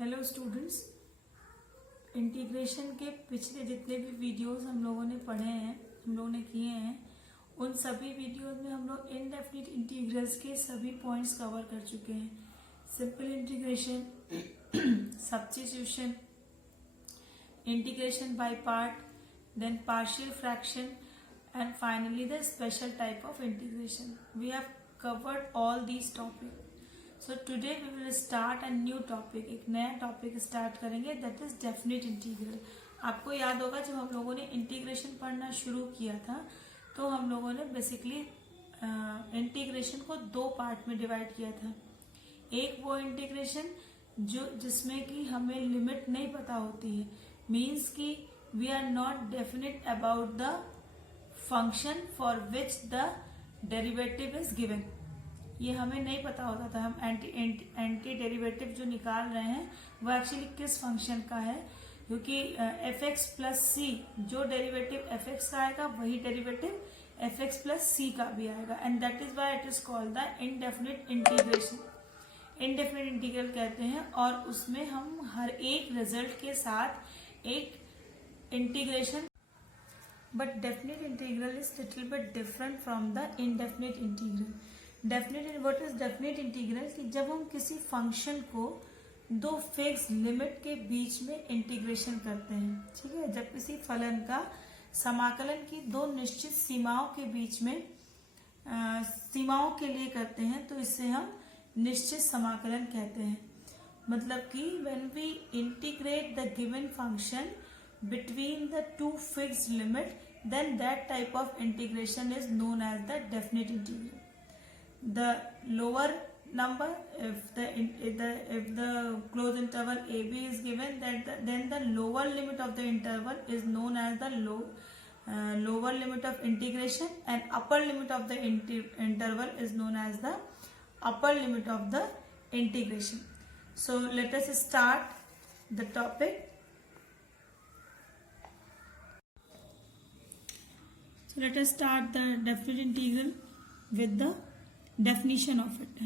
Hello students, integration के पिछले जितने भी वीडियोस हम लोगों ने पढ़े हैं, हम लोगों ने किए हैं, उन सभी वीडियोस में हम लोग इनडेफिनिट इंटीग्रल्स के सभी पॉइंट्स कवर कर चुके हैं। Simple integration, substitution, integration by part, then partial fraction and finally the special type of integration. We have covered all these topics. So today we will start a new topic. एक नया topic start करेंगे, that is definite integral. आपको याद होगा जब हम लोगों ने इंटीग्रेशन पढ़ना शुरू किया था तो हम लोगों ने बेसिकली इंटीग्रेशन को दो पार्ट में डिवाइड किया था। एक वो इंटीग्रेशन जिसमें कि हमें लिमिट नहीं पता होती है, मीन्स कि we are not definite about the function for which the derivative is given. ये हमें नहीं पता होता था। हम एंटी डेरिवेटिव जो निकाल रहे हैं वो एक्चुअली किस फंक्शन का है, क्योंकि एफ एक्स प्लस सी, जो डेरिवेटिव एफ एक्स का आएगा वही डेरिवेटिव एफ एक्स प्लस सी का भी आएगा, and that is why it is called the indefinite integration. Indefinite integral कहते हैं, और उसमें हम हर एक रिजल्ट के साथ एक integration, but definite integral is little bit different from the indefinite integral. What is definite integral? कि जब हम किसी फंक्शन को दो फिक्स लिमिट के बीच में इंटीग्रेशन करते हैं, ठीक है, जब किसी फलन का समाकलन की दो निश्चित सीमाओं के बीच में सीमाओं के लिए करते हैं तो इससे हम निश्चित समाकलन कहते हैं। मतलब कि when we integrate the given function between the two fixed limit, then that type of integration is known as the definite integral. The lower number, if the closed interval AB is given, then the lower limit of the interval is known as the lower limit of integration, and upper limit of the interval is known as the upper limit of the integration. So let us start the topic. So let us start the definite integral with the definition of it.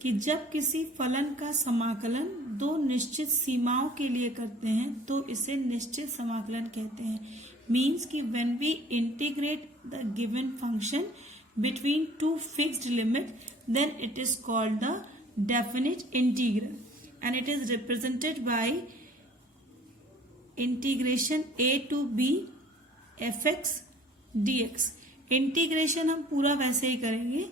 कि जब किसी फलन का समाकलन दो निश्चित सीमाओं के लिए करते हैं तो इसे निश्चित समाकलन कहते हैं। मीन्स कि when we integrate the given function between two fixed limit, then it is called the definite integral, and it is represented by integration a to b fx dx। Integration हम पूरा वैसे ही करेंगे,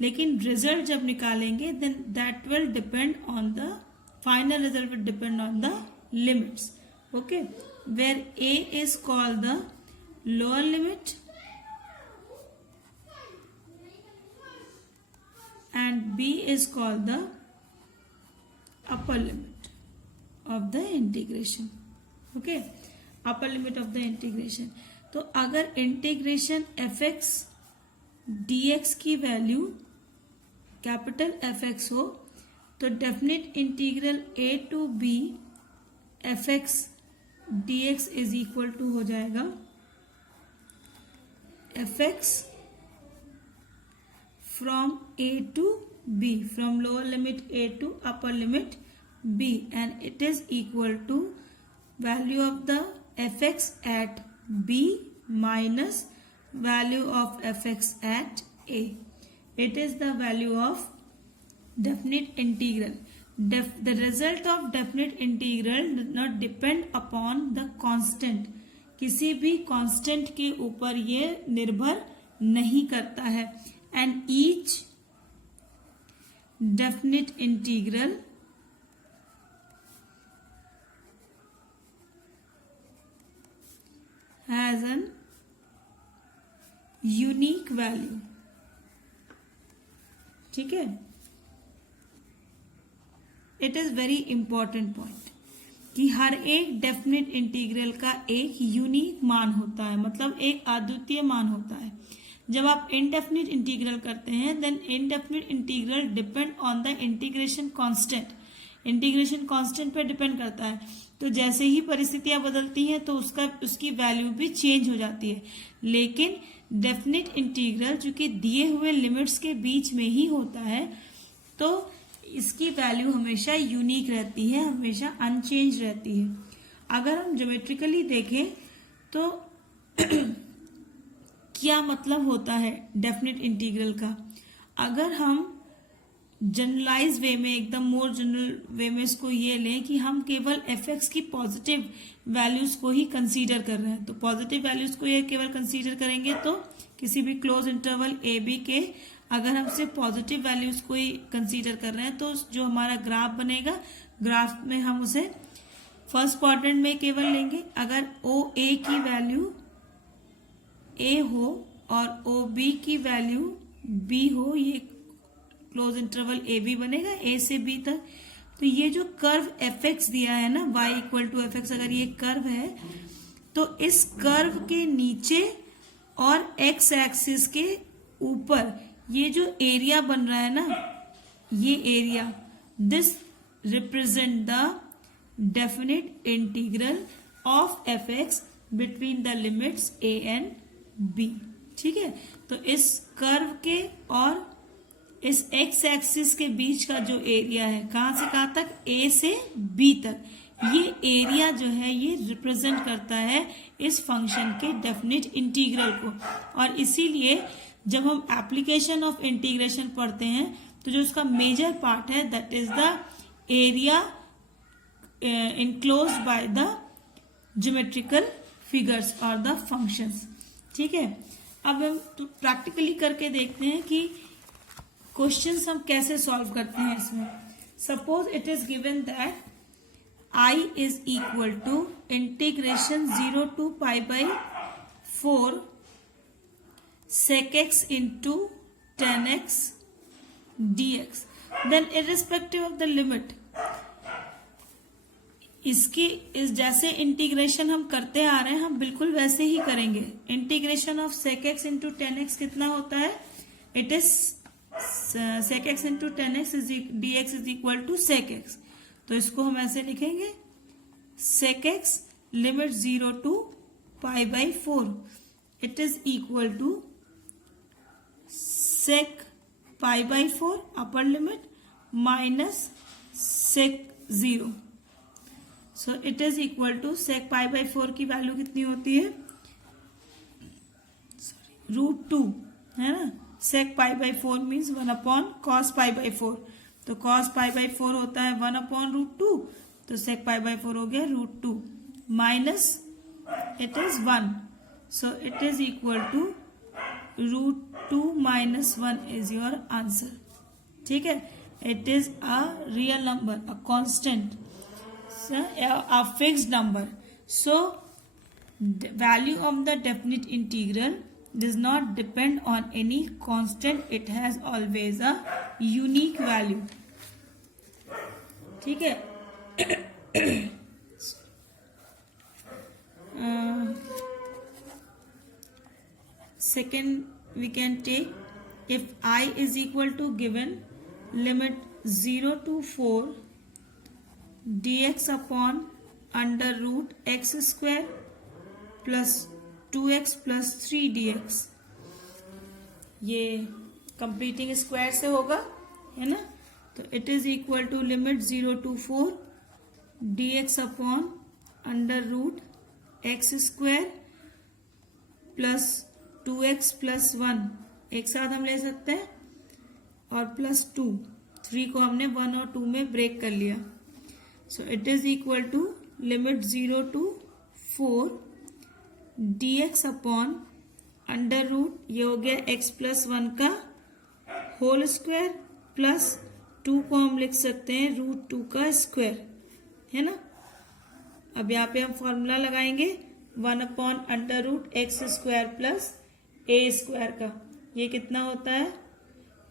लेकिन रिजल्ट जब निकालेंगे then that will depend on the final result will depend on the limits. Okay, where a is called the lower limit and b is called the upper limit of the integration. Okay, upper limit of the integration. तो अगर integration f x d x की value capital f x हो तो definite integral a to B F x d x is equal to हो जाएगा f x from a to b, from lower limit a to upper limit b, and it is equal to value of the f x at b minus value of fx at a. It is the value of definite integral. The result of definite integral does not depend upon the constant. किसी भी constant के ऊपर ये निर्भर नहीं करता है, and each definite integral has an unique value। ठीक है, it is very important point कि हर एक डेफिनेट इंटीग्रल का एक यूनिक मान होता है, मतलब एक अद्वितीय मान होता है। जब आप इनडेफिनिट इंटीग्रल करते हैं then indefinite integral depend on the integration constant. Integration constant पे डिपेंड करता है, तो जैसे ही परिस्थितियां बदलती हैं तो उसकी वैल्यू भी चेंज हो जाती है। लेकिन डेफिनेट इंटीग्रल जो कि दिए हुए लिमिट्स के बीच में ही होता है, तो इसकी वैल्यू हमेशा यूनिक रहती है, हमेशा अनचेंज रहती है। अगर हम ज्योमेट्रिकली देखें तो क्या मतलब होता है डेफिनेट इंटीग्रल का, अगर हम जनरलाइज वे में, एकदम मोर जनरल वे में इसको ये लें कि हम केवल एफ एक्स की पॉजिटिव वैल्यूज को ही कंसीडर कर रहे हैं, तो पॉजिटिव वैल्यूज को ये केवल कंसीडर करेंगे तो किसी भी क्लोज इंटरवल ए बी के अगर हम सिर्फ पॉजिटिव वैल्यूज को ही कंसीडर कर रहे हैं तो जो हमारा ग्राफ बनेगा, ग्राफ में हम उसे फर्स्ट क्वाड्रेंट में केवल लेंगे। अगर ओ ए की वैल्यू ए हो और ओ बी की वैल्यू बी हो, ये क्लोज इंटरवल ए बी बनेगा ए से बी तक। तो ये जो कर्व एफ एक्स दिया है ना, y equal to f x, अगर ये कर्व है तो इस कर्व के नीचे और एक्स एक्सिस के ऊपर ये जो एरिया बन रहा है ना, ये area, this represent the definite integral of F x between the limits a and b। ठीक है, तो इस कर्व के और इस एक्स एक्सिस के बीच का जो एरिया है, कहां से कहां तक, a से b तक, ये एरिया जो है ये रिप्रेजेंट करता है इस फंक्शन के डेफिनेट इंटीग्रल को। और इसीलिए जब हम एप्लीकेशन ऑफ इंटीग्रेशन पढ़ते हैं तो जो उसका मेजर पार्ट है that is the area enclosed by the geometrical figures or the functions। ठीक है, अब हम प्रैक्टिकली करके देखते हैं कि क्वेश्चंस हम कैसे सॉल्व करते हैं इसमें। Suppose it is given that I is equal to integration 0 to pi by 4 sec x into tan x dx, then irrespective of the limit, इसकी इस जैसे इंटीग्रेशन हम करते आ रहे हैं हम बिल्कुल वैसे ही करेंगे। Integration of sec x into tan x कितना होता है, it is sec x into tan x d x is equal to sec x. तो इसको हम ऐसे लिखेंगे sec x limit 0 to pi by 4 it is equal to sec pi by 4 upper limit minus sec 0। So it is equal to sec pi by 4 की value कितनी होती है, √2 है ना। Sec pi by 4 means 1 upon cos pi by 4, तो cos pi by 4 होता है 1 upon √2, तो सेक पाई बाई 4 हो गया √2 minus it is 1, so it is equal to √2 minus 1 is your answer. ठीक है, it is a real number, a constant, a fixed number. So the value of the definite integral does not depend on any constant, it has always a unique value. ठीक है, second we can take if I is equal to given limit 0 to 4 dx upon under root x square plus 2x plus 3 dx, ये completing square से होगा है ना। तो it is equal to limit 0 to 4 dx upon under root x square plus 2x plus 1 एक साथ हम ले सकते हैं और प्लस 2, 3 को हमने 1 और 2 में ब्रेक कर लिया। So it is equal to limit 0 to 4 dx upon under root, ये हो गया x प्लस 1 का होल स्क्वायर प्लस 2 को हम लिख सकते हैं √2 का स्क्वायर, है ना। अब यहाँ पे हम फॉर्मूला लगाएंगे 1 upon under root x square plus a square का, ये कितना होता है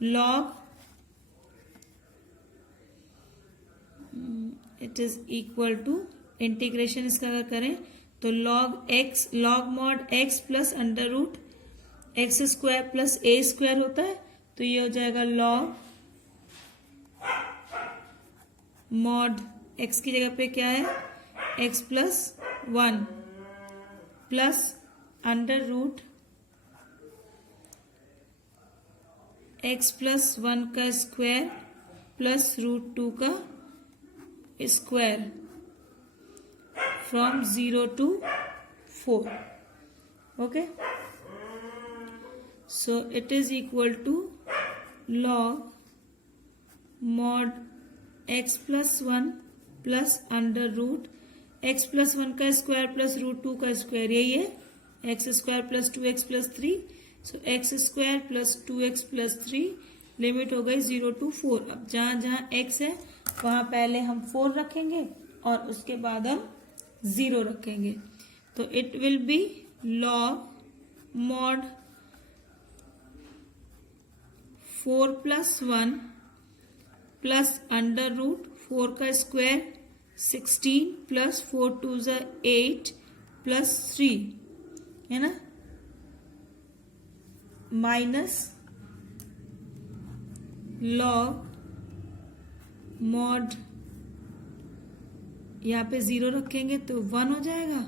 log, it is equal to integration इसका अगर करें तो log x, log mod x plus under root x square plus a square होता है, तो ये हो जाएगा लॉग मॉड x की जगह पे क्या है x plus 1 plus under root x plus 1 का स्क्वायर प्लस रूट 2 का square from 0 to 4. Okay, so it is equal to log mod x plus 1 plus under root x plus 1 का square plus root 2 का square, यही है x square plus 2x plus 3. So x square plus 2x plus 3, limit हो गई 0 to 4. अब जहां जहां x है वहां पहले हम 4 रखेंगे और उसके बाद हम 0 रखेंगे. तो it will be log mod 4 plus 1 plus under root 4 का स्क्वायर 16 प्लस 4 2 ज़ा 8 प्लस 3, है ना, माइनस log mod, यहाँ पे 0 रखेंगे तो 1 हो जाएगा,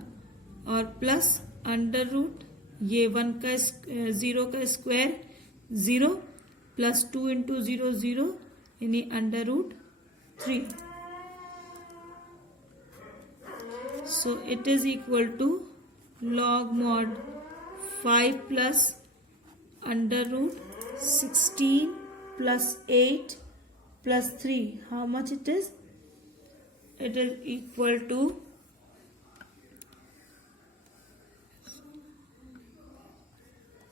और प्लस अंडर रूट ये 1 का 0 का स्क्वायर 0 प्लस 2 इंटू 0 0 यानी under root 3. So it is equal to log mod 5 plus under root 16 plus 8 plus 3. How much it is? It is equal to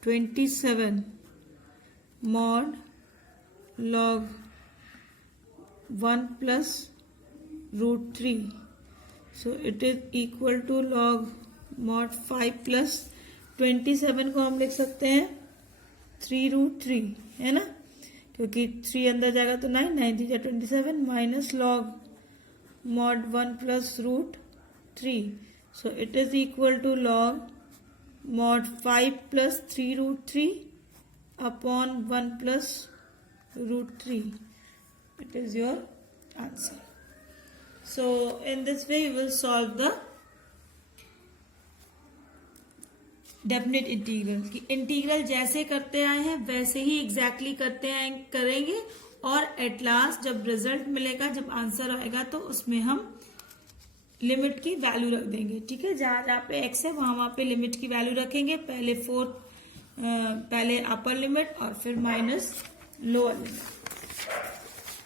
27 mod log 1 plus root 3. So it is equal to log mod 5 plus 27 को हम लिख सकते हैं 3 root 3, है ना, क्योंकि 3 अंदर जाएगा तो 9 9 3 27 minus log mod 1 plus root 3. So it is equal to log mod 5 plus 3 root 3 upon 1 plus root 3. It is your answer. So in this way you will solve the definite integral. की integral जैसे करते आए हैं वैसे ही exactly करेंगे, और at last जब result मिलेगा, जब आंसर आएगा, तो उसमें हम लिमिट की वैल्यू रख देंगे. ठीक है, जहां जहां पे x है वहां पे लिमिट की वैल्यू रखेंगे. पहले अपर लिमिट और फिर माइनस लोअर लिमिट.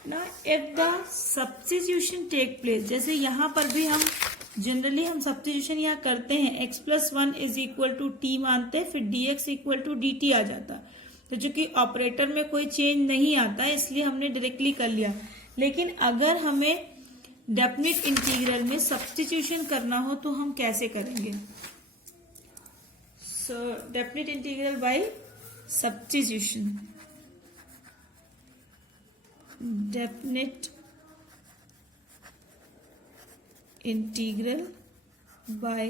ना if the substitution take place, जैसे यहां पर भी हम जनरली सब्स्टिट्यूशन यहाँ करते हैं, x plus 1 is equal to T मानते हैं, फिर dx इक्वल टू dt आ जाता. तो चूंकि ऑपरेटर में कोई चेंज नहीं आता है इसलिए हमने डायरेक्टली कर लिया. लेकिन अगर हमें डेफिनेट इंटीग्रल में सब्स्टिट्यूशन करना हो तो हम कैसे करेंगे? So definite integral by substitution. Definite integral by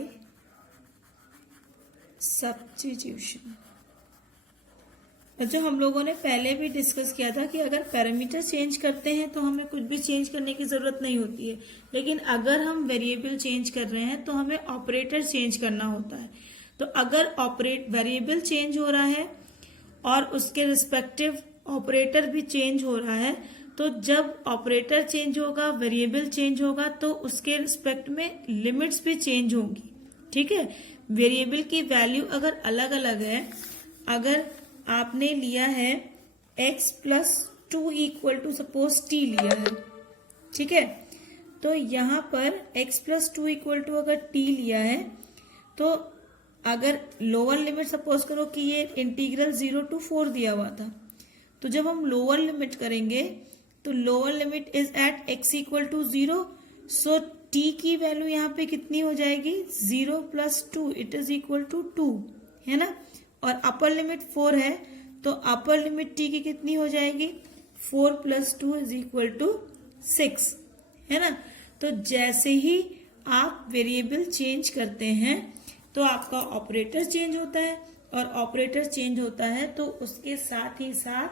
substitution. जो हम लोगों ने पहले भी डिस्कस किया था कि अगर पैरामीटर चेंज करते हैं तो हमें कुछ भी चेंज करने की जरूरत नहीं होती है, लेकिन अगर हम वेरिएबल चेंज कर रहे हैं तो हमें ऑपरेटर चेंज करना होता है. तो अगर वेरिएबल चेंज हो रहा है और उसके रिस्पेक्टिव ऑपरेटर भी चेंज हो रहा है, तो जब ऑपरेटर चेंज होगा, वेरिएबल चेंज होगा, तो उसके रिस्पेक्ट में लिमिट्स भी चेंज होंगी. ठीक है, वेरिएबल की वैल्यू अगर अलग अलग है, अगर आपने लिया है x plus 2 equal to suppose t लिया है, ठीक है, तो यहां पर x प्लस 2 इक्वल टू अगर t लिया है, तो अगर लोअर लिमिट सपोज करो कि ये इंटीग्रल 0 to 4 दिया हुआ था, तो जब हम लोअर लिमिट करेंगे तो lower limit is at x equal to 0. So t की वैल्यू यहाँ पे कितनी हो जाएगी? 0 plus 2, it is equal to 2, है ना. और अपर लिमिट 4 है तो अपर लिमिट t की कितनी हो जाएगी? 4 प्लस 2 इज इक्वल टू 6, है ना. तो जैसे ही आप वेरिएबल चेंज करते हैं तो आपका ऑपरेटर चेंज होता है, और ऑपरेटर चेंज होता है तो उसके साथ ही साथ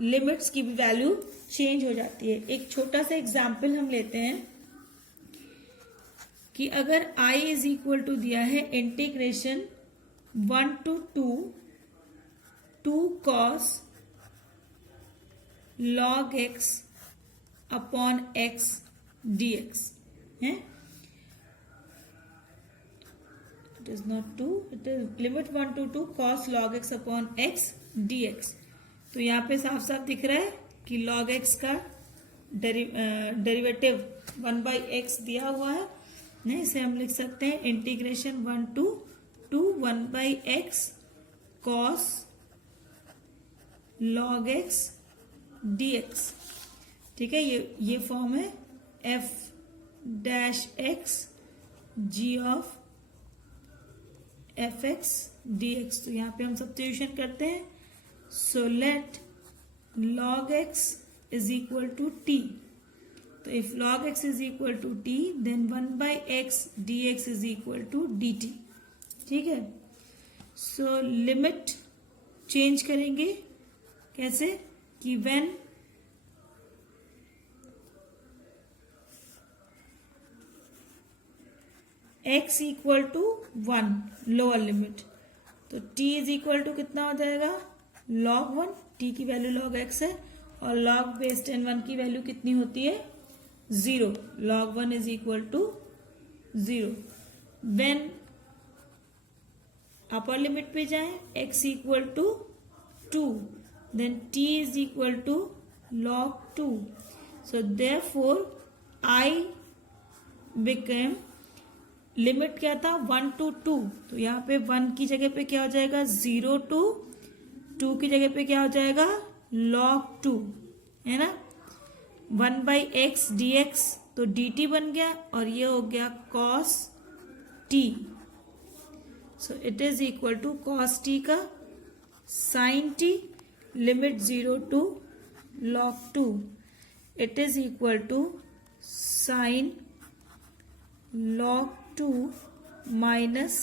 लिमिट्स की भी वैल्यू चेंज हो जाती है. एक छोटा सा एग्जाम्पल हम लेते हैं कि अगर i इज इक्वल टू दिया है integration 1 to 2 cos log x upon x dx है. It is not 2, it is limit 1 to 2 cos log x upon x dx. तो यहाँ पे साफ साफ दिख रहा है कि log x का डेरिवेटिव 1/x दिया हुआ है. नहीं, इसे हम लिख सकते हैं integration 1 to 1/x cos log x dx. ठीक है, ये फॉर्म है f dash x g of fx dx. तो यहाँ पे हम सब्स्टिट्यूशन करते हैं. So let log x is equal to t. तो if log x is equal to t, then 1/x dx is equal to dt. ठीक है. सो लिमिट चेंज करेंगे. कैसे कि when x equal to 1 lower limit, तो t is equal to कितना हो जाएगा log 1. t की वैल्यू log x है और log बेस 10 1 की वैल्यू कितनी होती है 0. log 1 is equal to 0. When upper limit पे जाए x equal to 2, then t is equal to log 2. So therefore I become limit क्या था 1 to 2. तो यहाँ पे 1 की जगह पे क्या हो जाएगा 0 to 2 की जगह पे क्या हो जाएगा log 2 है ना. 1/x dx तो dt बन गया और ये हो गया cos t. So it is equal to cos t का sin t limit 0 to log 2. It is equal to sin log 2 minus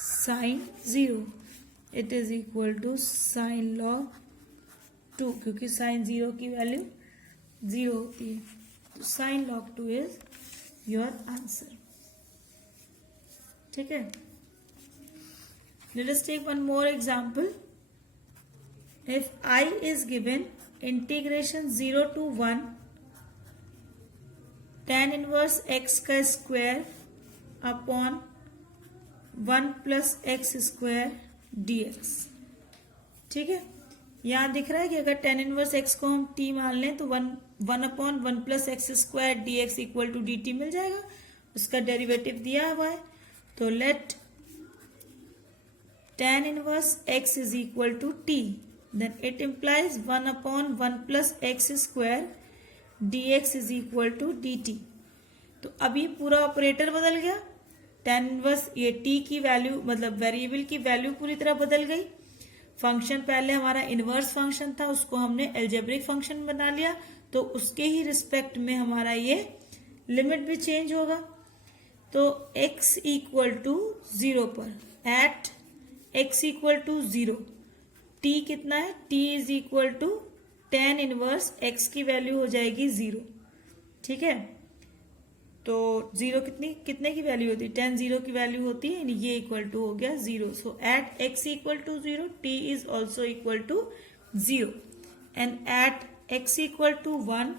sin 0. It is equal to sin log 2, क्योंकि sin 0 की वैल्यू 0 होती है. तो sin log 2 is your answer. ठीक है. Let us take one more example. If I is given integration 0 to 1 tan inverse x का square upon 1 plus x square dx. ठीक है. यहां दिख रहा है कि अगर tan इनवर्स x को हम t मान लें तो 1 upon 1 plus x square dx equal to dt मिल जाएगा. उसका डेरिवेटिव दिया हुआ है. तो let tan inverse x is equal to t, then it implies 1 upon 1 plus x square dx is equal to dt. तो अभी पूरा ऑपरेटर बदल गया. tan इनवर्स ये t की वैल्यू मतलब वेरिएबल की वैल्यू पूरी तरह बदल गई. फंक्शन पहले हमारा इनवर्स फंक्शन था, उसको हमने एल्जेब्रिक फंक्शन बना लिया, तो उसके ही रिस्पेक्ट में हमारा ये लिमिट भी चेंज होगा. तो x इक्वल टू 0 पर at x equal to 0 t कितना है t is equal to tan inverse x की वैल्यू हो जाएगी 0. ठीक है. तो 0 कितने की वैल्यू होती है tan 0 की वैल्यू होती है, ये इक्वल टू हो गया 0. So at x equal to 0 t is also equal to 0 and at x equal to 1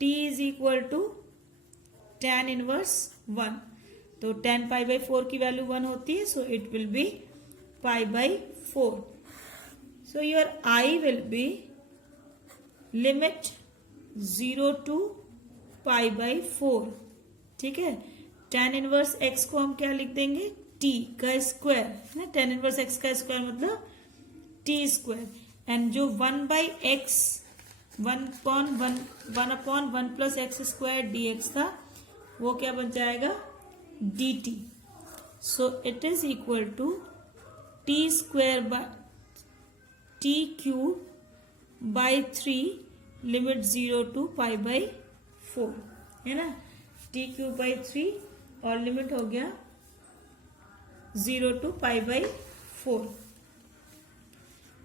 t is equal to tan inverse 1. तो tan π/4 की वैल्यू 1 होती है, so it will be π/4. So your I will be limit 0 to π/4. ठीक है. tan inverse x को हम क्या लिख देंगे t का स्क्वायर है. tan इनवर्स x का स्क्वायर मतलब t स्क्वायर. एंड जो 1/x 1 upon 1 plus x square dx था वो क्या बन जाएगा dt. So it is equal to t square by t cube by 3 limit 0 to π/4 है ना. t क्यूब बाई 3 और लिमिट हो गया 0 to π/4.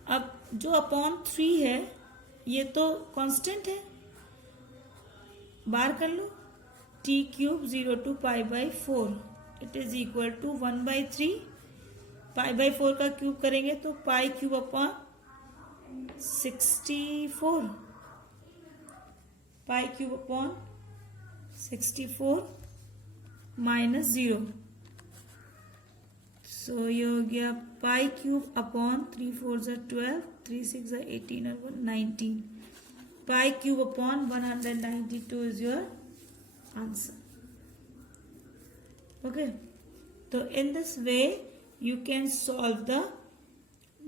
अब जो अपॉन 3 है ये तो कांस्टेंट है, बाहर कर लो. t cube 0 to π/4 it is equal to 1/3. π/4 का क्यूब करेंगे तो pi cube upon 64 pi cube upon 64 minus 0. So ये हो गया pi cube upon 3 4s are 12, 3 6 are 18 और 19. Pi cube upon 192 is your answer. Okay. So in this way you can solve the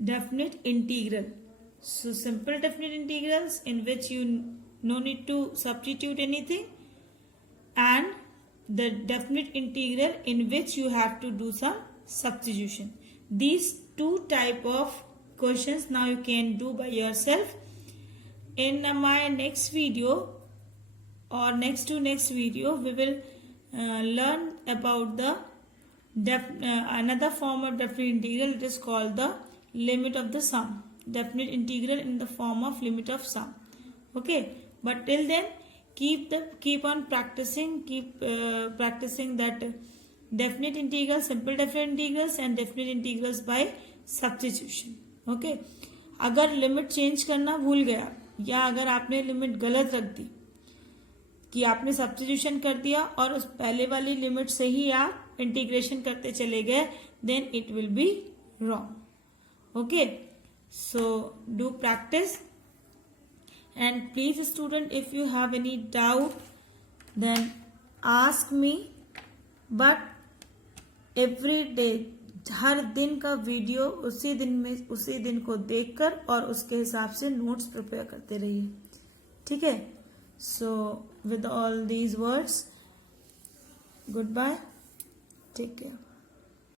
definite integral. So simple definite integrals in which you no need to substitute anything, and the definite integral in which you have to do some substitution. These two type of questions now you can do by yourself. In my next video or next to next video, we will learn about the another form of definite integral. It is called the limit of the sum. Definite integral in the form of limit of sum. Okay, but till then keep on practicing. Keep practicing that definite integrals, simple definite integrals and definite integrals by substitution. Okay, अगर limit change करना भूल गया या अगर आपने limit गलत रख दी कि आपने सब्स्टिट्यूशन कर दिया और उस पहले वाली लिमिट से ही आप इंटीग्रेशन करते चले गए, then it will be wrong. Okay, so do practice and please student, if you have any doubt then ask me, but every day, हर दिन का वीडियो उसी दिन को देखकर और उसके हिसाब से नोट्स प्रिपेयर करते रहिए. ठीक है, so with all these words, good bye, take care.